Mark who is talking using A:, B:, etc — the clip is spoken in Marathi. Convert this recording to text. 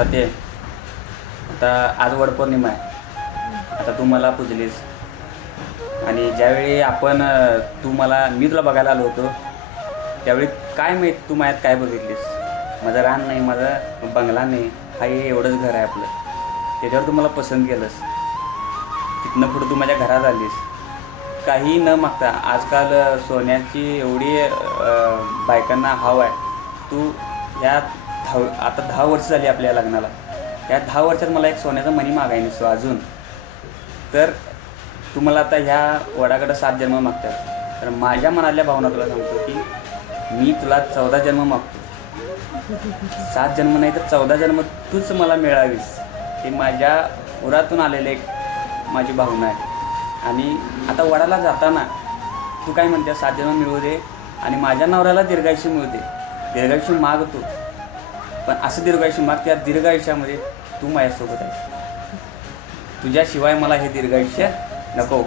A: स्वाती आता आज वडपौर्णिमा आहे. आता तू मला पूजलीस. आणि ज्यावेळी आपण तू मला मी तुला बघायला आलो होतो त्यावेळी काय माहीत तू माझ्यात काय बघितलीस? माझं रान नाही माझा बंगला नाही हा हे एवढंच घर आहे आपलं. त्याच्यावर तू मला पसंत केलंस. तिथनं पुढं तू माझ्या घरात आलीस. काही न मागता आजकाल सोन्याची एवढी बायकांना हाव आहे. तू यात दहा आता दहा वर्ष झाली आपल्या लग्नाला. या दहा वर्षात मला एक सोन्याचा मणी मागाय नसतो अजून. तर तू मला आता ह्या वडाकडं सात जन्म मागतात. तर माझ्या मनातल्या भावना तुला सांगतो की मी तुला चौदा जन्म मागतो. सात जन्म नाही तर चौदा जन्म तूच मला मिळावीस. ही माझ्या उरातून आलेले एक माझी भावना आहे. आणि आता वडाला जाताना तू काय म्हणते सात जन्म मिळू दे आणि माझ्या नवऱ्याला दीर्घायुष्य मिळू दे. दीर्घायुष्य माग तू पण असं दीर्घायुष्य माग त्या दीर्घायुष्यामध्ये तू माझ्यासोबत आहे तुझ्याशिवाय मला हे दीर्घायुष्य नको.